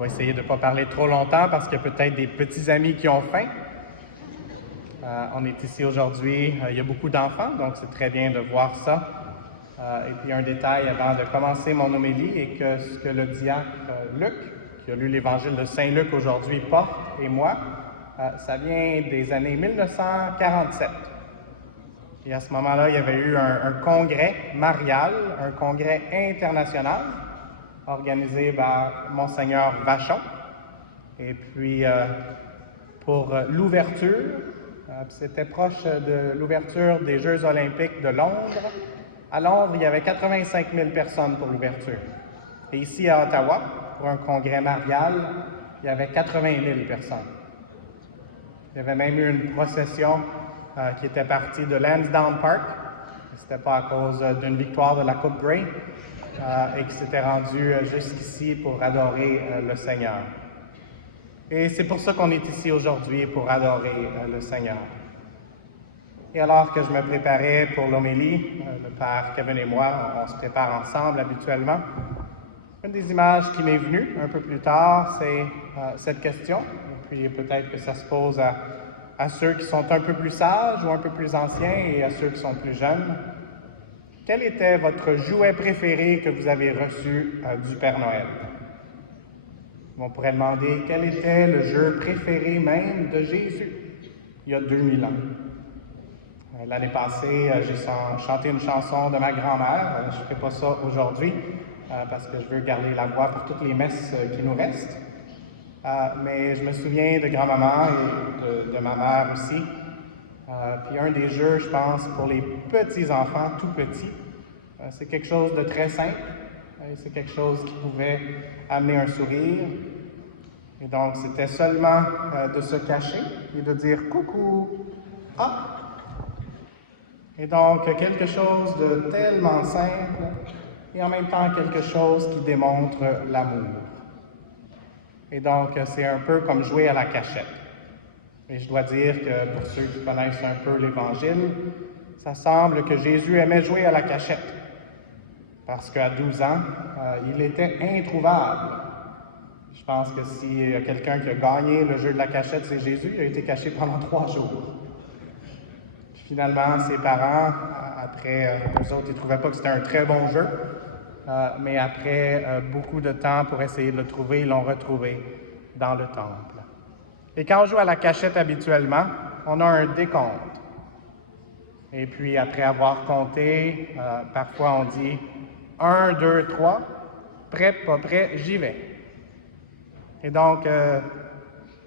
vais essayer de ne pas parler trop longtemps parce qu'il y a peut-être des petits amis qui ont faim. On est ici aujourd'hui, il y a beaucoup d'enfants, donc c'est très bien de voir ça. Et puis un détail avant de commencer mon homélie est que ce que le diacre Luc, qui a lu l'évangile de Saint Luc aujourd'hui, porte, et moi, ça vient des années 1947. Et à ce moment-là, il y avait eu un congrès marial, un congrès international, organisé par Monseigneur Vachon. Et puis, pour l'ouverture, c'était proche de l'ouverture des Jeux olympiques de Londres. À Londres, il y avait 85 000 personnes pour l'ouverture. Et ici, à Ottawa, pour un congrès marial, il y avait 80 000 personnes. Il y avait même eu une procession qui était partie de Lansdowne Park. C'était pas à cause d'une victoire de la Coupe Grey et qui s'était rendue jusqu'ici pour adorer le Seigneur. Et c'est pour ça qu'on est ici aujourd'hui, pour adorer le Seigneur. Et alors que je me préparais pour l'homélie, le Père Kevin et moi, on se prépare ensemble habituellement. Une des images qui m'est venue un peu plus tard, c'est cette question. Et puis peut-être que ça se pose à ceux qui sont un peu plus sages ou un peu plus anciens et à ceux qui sont plus jeunes. Quel était votre jouet préféré que vous avez reçu du Père Noël? On pourrait demander quel était le jeu préféré même de Jésus il y a 2000 ans. L'année passée, j'ai chanté une chanson de ma grand-mère. Je ne ferai pas ça aujourd'hui parce que je veux garder la voix pour toutes les messes qui nous restent. Mais je me souviens de grand-maman et de ma mère aussi. Puis un des jeux, je pense, pour les petits-enfants, tout petits, c'est quelque chose de très simple. C'est quelque chose qui pouvait amener un sourire. Et donc, c'était seulement de se cacher et de dire « coucou, ah ». Et donc, quelque chose de tellement simple et en même temps quelque chose qui démontre l'amour. Et donc, c'est un peu comme jouer à la cachette. Et je dois dire que pour ceux qui connaissent un peu l'Évangile, ça semble que Jésus aimait jouer à la cachette. Parce qu'à 12 ans, il était introuvable. Je pense que s'il y a quelqu'un qui a gagné le jeu de la cachette, c'est Jésus. Il a été caché pendant 3 jours. Puis finalement, ses parents, après, eux autres, ils ne trouvaient pas que c'était un très bon jeu. Mais après beaucoup de temps pour essayer de le trouver, ils l'ont retrouvé dans le temple. Et quand on joue à la cachette habituellement, on a un décompte. Et puis après avoir compté, parfois on dit 1, 2, 3, prêt, pas prêt, j'y vais. Et donc,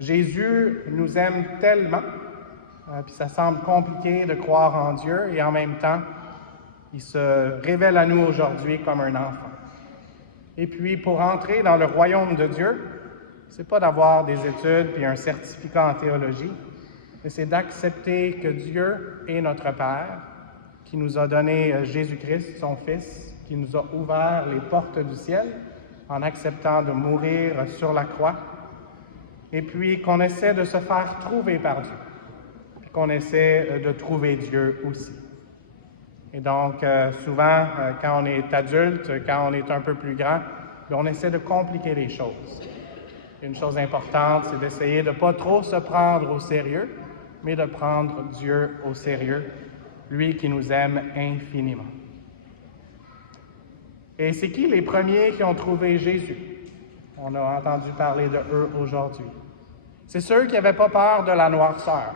Jésus nous aime tellement, puis ça semble compliqué de croire en Dieu, et en même temps, il se révèle à nous aujourd'hui comme un enfant. Et puis, pour entrer dans le royaume de Dieu, c'est pas d'avoir des études puis un certificat en théologie, mais c'est d'accepter que Dieu est notre Père, qui nous a donné Jésus-Christ, son Fils, qui nous a ouvert les portes du ciel en acceptant de mourir sur la croix, et puis qu'on essaie de se faire trouver par Dieu, puis qu'on essaie de trouver Dieu aussi. Et donc, souvent, quand on est adulte, quand on est un peu plus grand, on essaie de compliquer les choses. Une chose importante, c'est d'essayer de ne pas trop se prendre au sérieux, mais de prendre Dieu au sérieux, lui qui nous aime infiniment. Et c'est qui les premiers qui ont trouvé Jésus? On a entendu parler de eux aujourd'hui. C'est ceux qui n'avaient pas peur de la noirceur.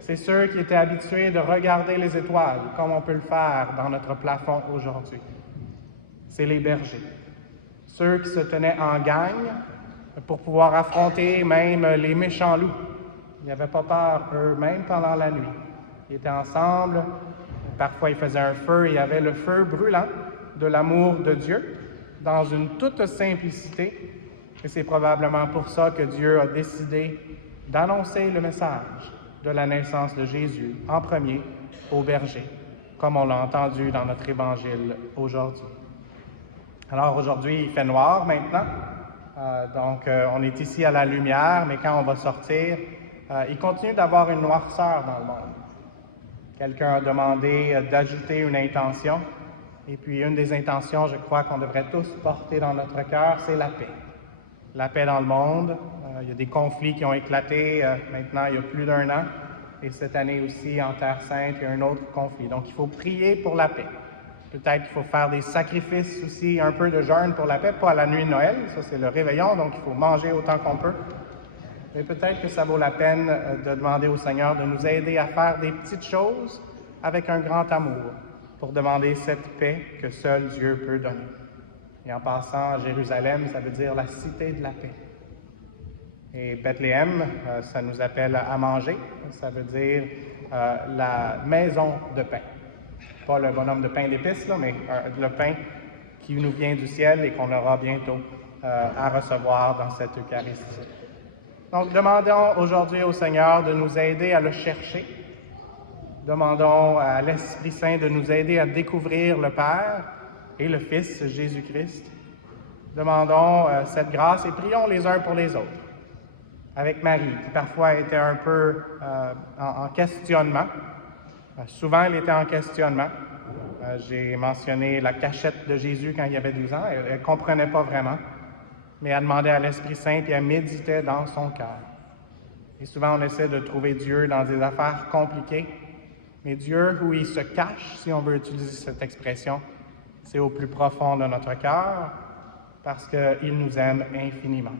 C'est ceux qui étaient habitués de regarder les étoiles, comme on peut le faire dans notre plafond aujourd'hui. C'est les bergers. Ceux qui se tenaient en gang pour pouvoir affronter même les méchants loups. Ils n'avaient pas peur, eux, même pendant la nuit. Ils étaient ensemble. Parfois, ils faisaient un feu. Il y avait le feu brûlant de l'amour de Dieu dans une toute simplicité. Et c'est probablement pour ça que Dieu a décidé d'annoncer le message de la naissance de Jésus en premier aux bergers, comme on l'a entendu dans notre évangile aujourd'hui. Alors aujourd'hui, il fait noir maintenant, donc on est ici à la lumière, mais quand on va sortir, il continue d'avoir une noirceur dans le monde. Quelqu'un a demandé d'ajouter une intention, et puis une des intentions, je crois, qu'on devrait tous porter dans notre cœur, c'est la paix. la paix dans le monde. Il y a des conflits qui ont éclaté maintenant il y a plus d'1 an. Et cette année aussi, en Terre Sainte, il y a un autre conflit. Donc, il faut prier pour la paix. Peut-être qu'il faut faire des sacrifices aussi, un peu de jeûne pour la paix, pas à la nuit de Noël, ça c'est le réveillon, donc il faut manger autant qu'on peut. Mais peut-être que ça vaut la peine de demander au Seigneur de nous aider à faire des petites choses avec un grand amour pour demander cette paix que seul Dieu peut donner. Et en passant, Jérusalem, ça veut dire la cité de la paix. Et Bethléem, ça nous appelle à manger, ça veut dire la maison de pain. Pas le bonhomme de pain d'épices, là, mais le pain qui nous vient du ciel et qu'on aura bientôt à recevoir dans cette Eucharistie. Donc, demandons aujourd'hui au Seigneur de nous aider à le chercher. Demandons à l'Esprit Saint de nous aider à découvrir le Père et le Fils, Jésus-Christ. Demandons cette grâce et prions les uns pour les autres. Avec Marie, qui parfois était un peu en questionnement. Souvent, elle était en questionnement. J'ai mentionné la cachette de Jésus quand il avait 12 ans. Elle ne comprenait pas vraiment, mais elle demandait à l'Esprit Saint et elle méditait dans son cœur. Et souvent, on essaie de trouver Dieu dans des affaires compliquées, mais Dieu, où il se cache, si on veut utiliser cette expression, c'est au plus profond de notre cœur, parce qu'il nous aime infiniment,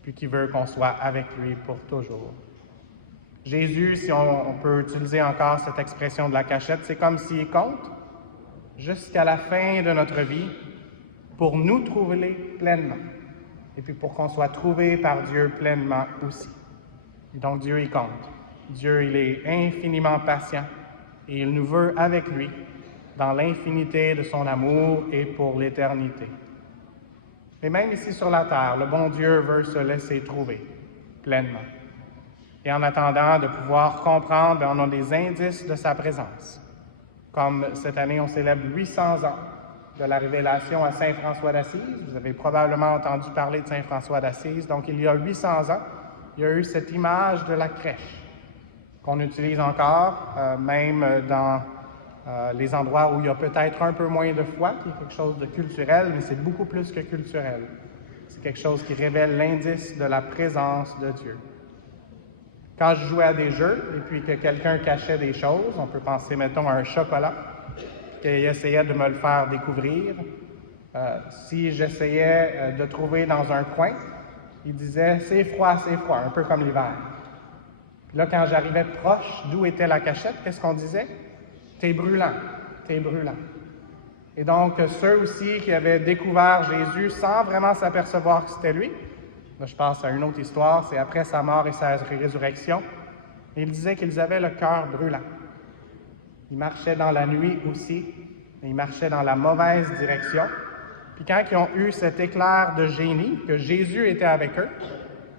puis qu'il veut qu'on soit avec lui pour toujours. Jésus, si on peut utiliser encore cette expression de la cachette, c'est comme s'il compte jusqu'à la fin de notre vie pour nous trouver pleinement, et puis pour qu'on soit trouvé par Dieu pleinement aussi. Et donc Dieu, il compte. Dieu, il est infiniment patient, et il nous veut avec lui dans l'infinité de son amour et pour l'éternité. Mais même ici sur la terre, le bon Dieu veut se laisser trouver pleinement. Et en attendant de pouvoir comprendre, on a des indices de sa présence. Comme cette année, on célèbre 800 ans de la révélation à Saint François d'Assise. Vous avez probablement entendu parler de Saint François d'Assise. Donc, il y a 800 ans, il y a eu cette image de la crèche qu'on utilise encore, même dans les endroits où il y a peut-être un peu moins de foi, qui est quelque chose de culturel, mais c'est beaucoup plus que culturel. C'est quelque chose qui révèle l'indice de la présence de Dieu. Quand je jouais à des jeux et puis que quelqu'un cachait des choses, on peut penser, mettons, à un chocolat, qu'il essayait de me le faire découvrir. Si j'essayais de trouver dans un coin, il disait « c'est froid, un peu comme l'hiver ». Là, quand j'arrivais proche d'où était la cachette, qu'est-ce qu'on disait? « T'es brûlant, t'es brûlant ». Et donc, ceux aussi qui avaient découvert Jésus sans vraiment s'apercevoir que c'était lui, là, je passe à une autre histoire, c'est après sa mort et sa résurrection, il disait qu'ils avaient le cœur brûlant. Ils marchaient dans la nuit aussi, et ils marchaient dans la mauvaise direction. Puis quand ils ont eu cet éclair de génie, que Jésus était avec eux,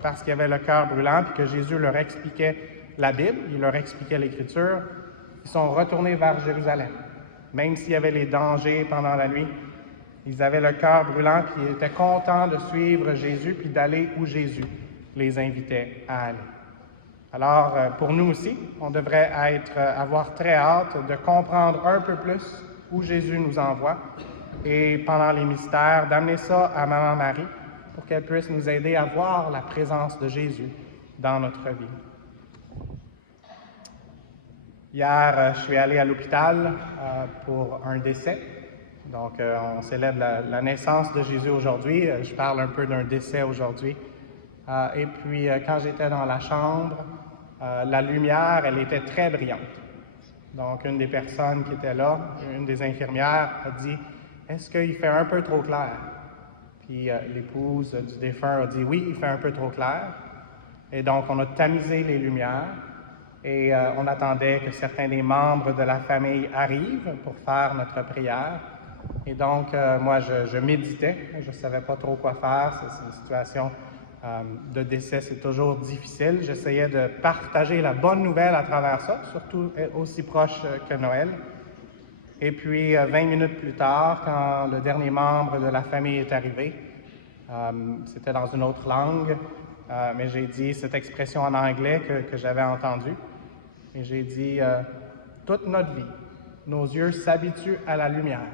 parce qu'ils avaient le cœur brûlant, puis que Jésus leur expliquait la Bible, il leur expliquait l'Écriture, ils sont retournés vers Jérusalem. Même s'il y avait les dangers pendant la nuit, ils avaient le cœur brûlant, puis ils étaient contents de suivre Jésus, puis d'aller où Jésus les invitait à aller. Alors, pour nous aussi, on devrait avoir très hâte de comprendre un peu plus où Jésus nous envoie, et pendant les mystères, d'amener ça à Maman Marie, pour qu'elle puisse nous aider à voir la présence de Jésus dans notre vie. Hier, je suis allé à l'hôpital pour un décès. Donc, on célèbre la naissance de Jésus aujourd'hui. Je parle un peu d'un décès aujourd'hui. Et puis, quand j'étais dans la chambre, la lumière, elle était très brillante. Donc, une des personnes qui était là, une des infirmières, a dit « Est-ce qu'il fait un peu trop clair? » Puis, l'épouse du défunt a dit « Oui, il fait un peu trop clair. » Et donc, on a tamisé les lumières. Et on attendait que certains des membres de la famille arrivent pour faire notre prière. Et donc, moi, je méditais. Je ne savais pas trop quoi faire. C'est une situation de décès, c'est toujours difficile. J'essayais de partager la bonne nouvelle à travers ça, surtout aussi proche que Noël. Et puis, 20 minutes plus tard, quand le dernier membre de la famille est arrivé, c'était dans une autre langue, mais j'ai dit cette expression en anglais que j'avais entendue. Et j'ai dit, toute notre vie, nos yeux s'habituent à la lumière,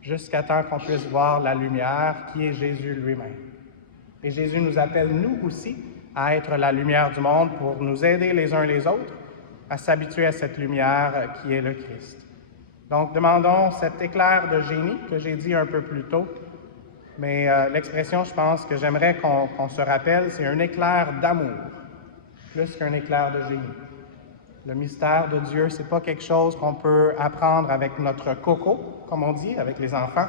jusqu'à temps qu'on puisse voir la lumière qui est Jésus lui-même. Et Jésus nous appelle, nous aussi, à être la lumière du monde pour nous aider les uns les autres à s'habituer à cette lumière qui est le Christ. Donc, demandons cet éclair de génie que j'ai dit un peu plus tôt, mais l'expression, je pense, que j'aimerais qu'on se rappelle, c'est un éclair d'amour, plus qu'un éclair de génie. Le mystère de Dieu, c'est pas quelque chose qu'on peut apprendre avec notre coco, comme on dit, avec les enfants.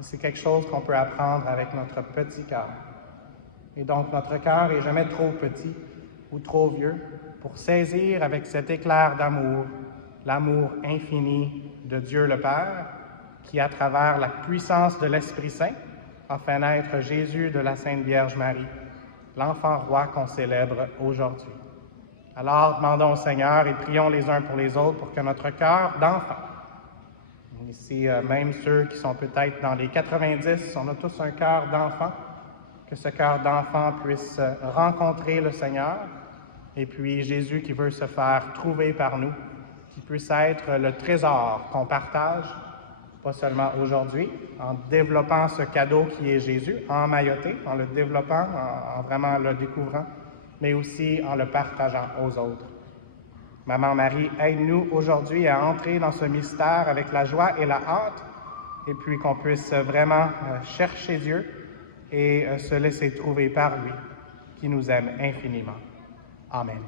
C'est quelque chose qu'on peut apprendre avec notre petit cœur. Et donc, notre cœur est jamais trop petit ou trop vieux pour saisir avec cet éclair d'amour, l'amour infini de Dieu le Père, qui, à travers la puissance de l'Esprit Saint, a fait naître Jésus de la Sainte Vierge Marie, l'enfant roi qu'on célèbre aujourd'hui. Alors, demandons au Seigneur et prions les uns pour les autres pour que notre cœur d'enfant, ici, même ceux qui sont peut-être dans les 90, on a tous un cœur d'enfant, que ce cœur d'enfant puisse rencontrer le Seigneur, et puis Jésus qui veut se faire trouver par nous, qui puisse être le trésor qu'on partage, pas seulement aujourd'hui, en développant ce cadeau qui est Jésus, en emmailloté, en le développant, en vraiment le découvrant, mais aussi en le partageant aux autres. Maman Marie, aide-nous aujourd'hui à entrer dans ce mystère avec la joie et la hâte, et puis qu'on puisse vraiment chercher Dieu et se laisser trouver par lui, qui nous aime infiniment. Amen.